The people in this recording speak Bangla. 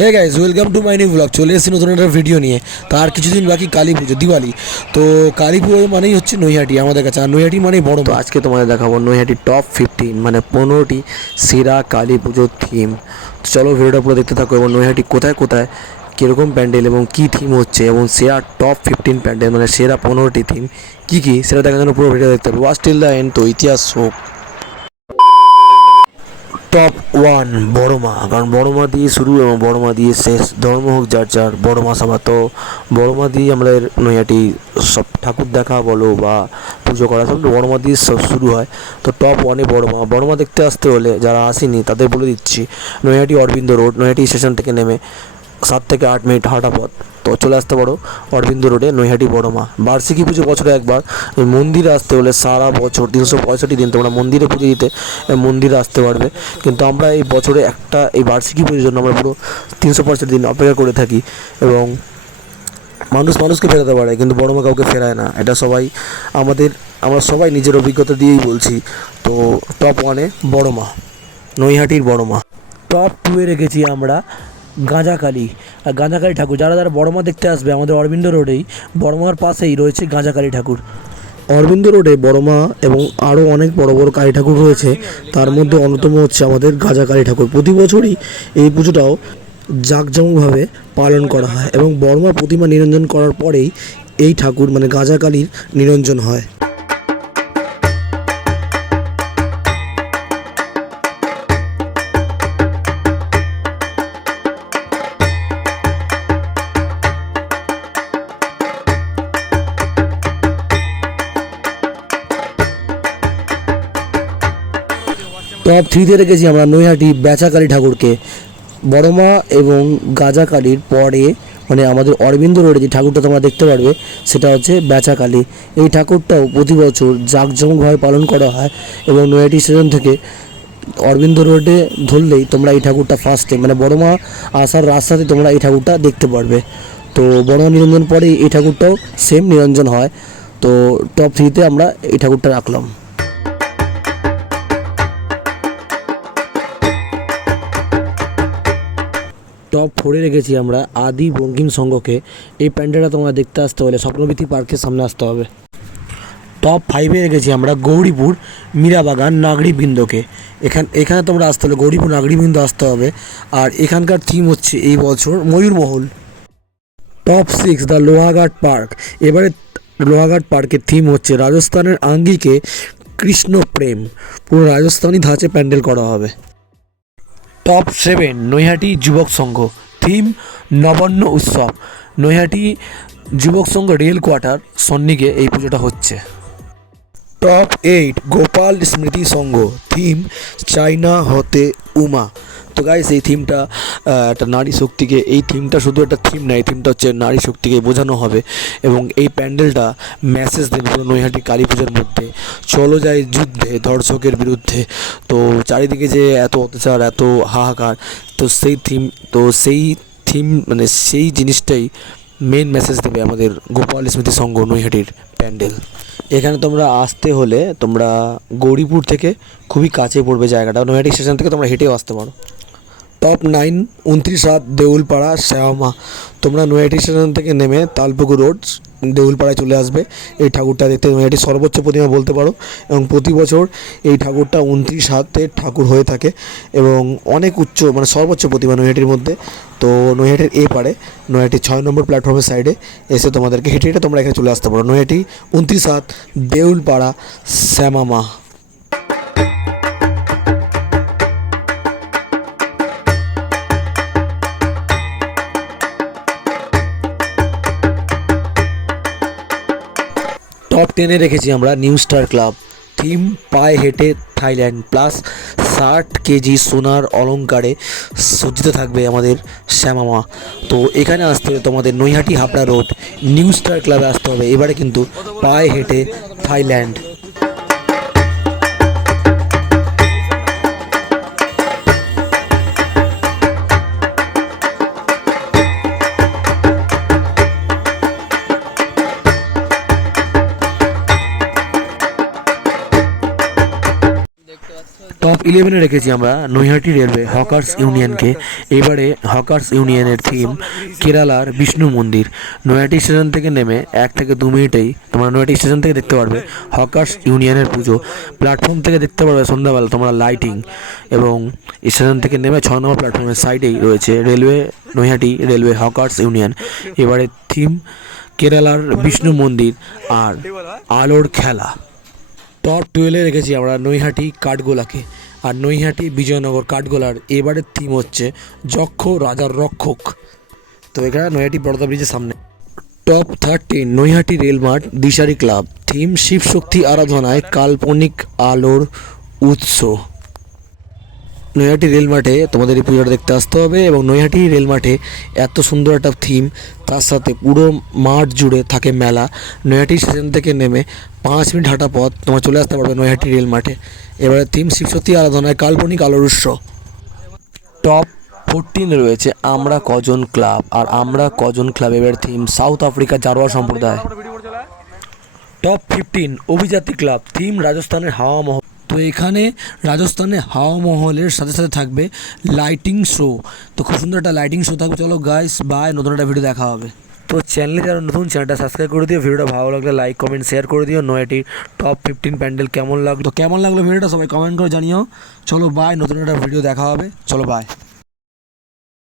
Hey guys welcome to my new blog চলে এসেছি নতুন একটা ভিডিও নিয়ে। তার কিছুদিন বাকি কালী পুজো দিওয়ালি। তো কালী পুজো মানেই হচ্ছে নৈহাটি আমাদের কাছে। আর নৈহাটি মানেই বড় তো আজকে তোমাদের দেখাবো নৈহাটির টপ ফিফটিন মানে পনেরোটি সেরা কালী পুজোর থিম চলো ভিডিওটা পুরো দেখতে থাকো এবং নৈহাটি কোথায় কোথায়, কীরকম প্যান্ডেল এবং কী থিম হচ্ছে এবং সেরা টপ ফিফটিন প্যান্ডেল মানে সেরা পনেরোটি থিম কী কী, সেটা দেখার জন্য পুরো ভিডিও দেখতে হবে। ওয়াচ টিল দ্য এন্ড তো ইতিহাস হোক। Top one Boroma. কারণ বড়মা দিয়ে শুরু এবং বড়মা দিয়ে শেষ। ধর্ম হোক যার যার, বড়মা সামা তো বড়মা দিয়ে আমাদের নৈহাটি সব ঠাকুর দেখা বলো বা পুজো করা সব বড়মা দিয়ে সব শুরু হয়। তো টপ ওয়ানে বড়মা। বড়মা দেখতে আসতে হলে যারা আসেনি তাদের বলে দিচ্ছি, নৈহাটি অরবিন্দ রোড, নৈহাটি স্টেশন থেকে নেমে। সাত থেকে আট মিনিট হাঁটা পথ। তো চলে আসতে পারো অরবিন্দ রোডে নৈহাটি বড়মা। বার্ষিকী পুজো বছরে একবার। মন্দিরে আসতে হলে সারা বছর, তিনশো পঁয়ষট্টি দিন তোমরা মন্দিরে পুজো দিতে মন্দিরে আসতে পারবে। কিন্তু আমরা এই বছরে একটা এই বার্ষিকী পুজোর জন্য আমরা পুরো তিনশো পঁয়ষট্টি দিন অপেক্ষা করে থাকি এবং মানুষ মানুষকে ফেরাতে পারে, কিন্তু বড় মা কাউকে ফেরায় না। এটা সবাই আমাদের, আমরা সবাই নিজের অভিজ্ঞতা দিয়েই বলছি। তো টপ ওয়ানে বড় মা নৈহাটির বড় মা টপ টুয়ে রেখেছি আমরা গাঁজাকালী আর গাঁজাকালী ঠাকুর, যারা যারা বড়মা দেখতে আসবে আমাদের অরবিন্দ রোডেই, বড়মার পাশেই রয়েছে গাঁজাকালী ঠাকুর। অরবিন্দ রোডে বড়মা এবং আরও অনেক বড় বড় কালী ঠাকুর রয়েছে, তার মধ্যে অন্যতম হচ্ছে আমাদের গাজা কালী ঠাকুর। প্রতি বছরই এই পুজোটাও জাঁকজমকভাবে পালন করা হয় এবং বড়মা প্রতিমা নিরঞ্জন করার পরেই এই ঠাকুর মানে গাজা কালীর নিরঞ্জন হয়। টপ থ্রিতে রেখেছি আমরা নৈহাটি বেচাকালী ঠাকুরকে। বড়মা এবং গাজাকালীর পরে মানে আমাদের অরবিন্দ রোডে যে ঠাকুরটা তোমরা দেখতে পারবে, সেটা হচ্ছে বেচাকালী। এই ঠাকুরটাও প্রতি বছর জাঁকজমকভাবে পালন করা হয় এবং নৈহাটি স্টেশন থেকে অরবিন্দ রোডে ধরলেই তোমরা এই ঠাকুরটা ফার্স্টে মানে বড়মা আসার রাস্তাতে তোমরা এই ঠাকুরটা দেখতে পারবে। তো বড়মা নিরঞ্জন পরে এই ঠাকুরটাও সেম নিরঞ্জন হয়। তো টপ থ্রিতে আমরা এই ঠাকুরটা রাখলাম। টপ ফোরে রেখেছি আমরা, আদি বঙ্কিম সংঘকে। এই প্যান্ডেলটা তোমরা দেখতে আসতে হলে স্বপ্নবীথি পার্কের সামনে আসতে হবে। টপ ফাইভে রেখেছি আমরা গৌরীপুর, মীরাবাগান, নাগরিবৃন্দকে। এখান, এখানে তোমরা আসতে হলে গৌরীপুর নাগরিবৃন্দ আসতে হবে। আর এখানকার থিম হচ্ছে এই বছর Mayurmahal. Top six the Lohaghat park. এবারে লোহাঘাট পার্কের থিম হচ্ছে রাজস্থানের আঙ্গিকে কৃষ্ণ প্রেম। পুরো রাজস্থানী ধাঁচে প্যান্ডেল করা হবে। টপ সেভেন নৈহাটি যুবক সংঘ। থিম নবান্ন উৎসব। নৈহাটি যুবক সংঘ রেল কোয়ার্টার সন্নিকে এই পুজোটা হচ্ছে। টপ এইট গোপাল স্মৃতি সংঘ। থিম চাইনা হতে উমা। তো গাইস এই থিমটা একটা নারী শক্তিকে, এই থিমটা শুধু একটা থিম না, এই থিমটা হচ্ছে নারী শক্তিকে বোঝানো হবে। এবং এই প্যান্ডেলটা মেসেজ দেবে নৈহাটি কালী পুজোর মধ্যে। চলো যায় যুদ্ধে, ধর্ষকের বিরুদ্ধে। তো চারিদিকে যে এত অত্যাচার, এত হাহাকার, তো সেই থিম তো সেই থিম মানে সেই জিনিসটাই মেন মেসেজ দেবে আমাদের গোপাল স্মৃতি সংঘ নৈহাটির প্যান্ডেল। এখানে তোমরা আসতে হলে তোমরা গৌরীপুর থেকে খুবই কাছে পড়বে জায়গাটা। নৈহাটি স্টেশন থেকে তোমরা হেঁটেও আসতে পারো। টপ নাইন উনত্রিশ সাত, দেউলপাড়া শ্যামা তোমরা নৈহাটি স্টেশন থেকে নেমে তালপুকুর রোড, দেউলপাড়ায় চলে আসবে। এই ঠাকুরটা দেখতে নৈহাটি সর্বোচ্চ প্রতিমা বলতে পারো। এবং প্রতি বছর এই ঠাকুরটা উনত্রিশ হাতের ঠাকুর হয়ে থাকে। এবং অনেক উচ্চ মানে সর্বোচ্চ প্রতিমা নৈহাটির মধ্যে। তো নৈহাটির এ পারে নৈহাটি ছয় নম্বর প্ল্যাটফর্মের সাইডে এসে তোমাদেরকে হেঁটে হেঁটে তোমরা এখানে চলে আসতে পারো। নৈহাটি, উনত্রিশ হাত দেউলপাড়া, শ্যামামা। টপ টেনে রেখেছি আমরা নিউ স্টার ক্লাব থিম পায়ে হেঁটে থাইল্যান্ড প্লাস ষাট কেজি সোনার অলংকারে সজ্জিত থাকবে আমাদের শ্যামামা তো এখানে আসতে হবে তোমাদের Naihati Habra road new star ক্লাবে আসতে হবে। এবারে কিন্তু পায়ে হেঁটে থাইল্যান্ড টপ ইলেভেনে রেখেছি আমরা নৈহাটি রেলওয়ে হকার্স ইউনিয়নকে এবারে হকার্স ইউনিয়নের থিম কেরালার বিষ্ণু মন্দির। নৈহাটি স্টেশন থেকে নেমে এক থেকে দু মিনিটেই তোমরা নৈহাটি স্টেশন থেকে দেখতে পারবে হকার্স ইউনিয়নের পুজো। প্ল্যাটফর্ম থেকে দেখতে পারবে সন্ধ্যাবেলা তোমরা লাইটিং এবং স্টেশন থেকে নেমে ছ নম্বর প্ল্যাটফর্মের সাইডেই রয়েছে railway, Naihati railway hawkers union এবারে থিম কেরালার বিষ্ণু মন্দির আর আলোর খেলা। টপ টুয়েলভে রেখেছি আমরা নৈহাটি কাঠগোলাকে। আর নৈহাটি বিজয়নগর কাঠগোলার এবারের থিম হচ্ছে যক্ষ রাজার রক্ষক। তো এখানে নৈহাটি বড়দা ব্রিজের সামনে। টপ থার্টি নৈহাটি রেলমার্ট দিশারি ক্লাব। থিম শিবশক্তি, আরাধনায় কাল্পনিক আলোর উৎস। নৈহাটি রেল মাঠে তোমাদের এই পুজোটা দেখতে আসতে হবে এবং নৈহাটি রেল মাঠে এত সুন্দর একটা থিম তার সাথে পুরো মাঠ জুড়ে থাকে মেলা। নৈহাটি স্টেশন থেকে নেমে পাঁচ মিনিট হাঁটা পথ তোমার চলে আসতে পারবে নৈহাটি রেল মাঠে। এবারে থিম শিবসতী আরাধনায় কাল্পনিক আলোর উৎস। টপ ফোরটিনে রয়েছে আমরা কজন ক্লাব আর আমরা কজন ক্লাব এবার থিম সাউথ আফ্রিকা জারোয়া সম্প্রদায়। Top fifteen Abhijati club theme রাজস্থানের হাওয়া মহল। এখানে রাজস্থানে হাওয়া মহলের সাথে সাথে থাকবে লাইটিং শো তো খুব সুন্দর একটা লাইটিং শো থাকবে। চলো গাইস বাই নতুন একটা ভিডিও দেখা হবে। তো চ্যানেলে যারা নতুন চ্যানেলটা সাবস্ক্রাইব করে দিও। ভিডিওটা ভালো লাগলে লাইক কমেন্ট শেয়ার করে দিও। নয়টি টপ ফিফটিন প্যান্ডেল কেমন লাগল? তো কেমন লাগল ভিডিওটা সবাই কমেন্ট করে জানিও। চলো বাই নতুন একটা ভিডিও দেখা হবে। চলো বাই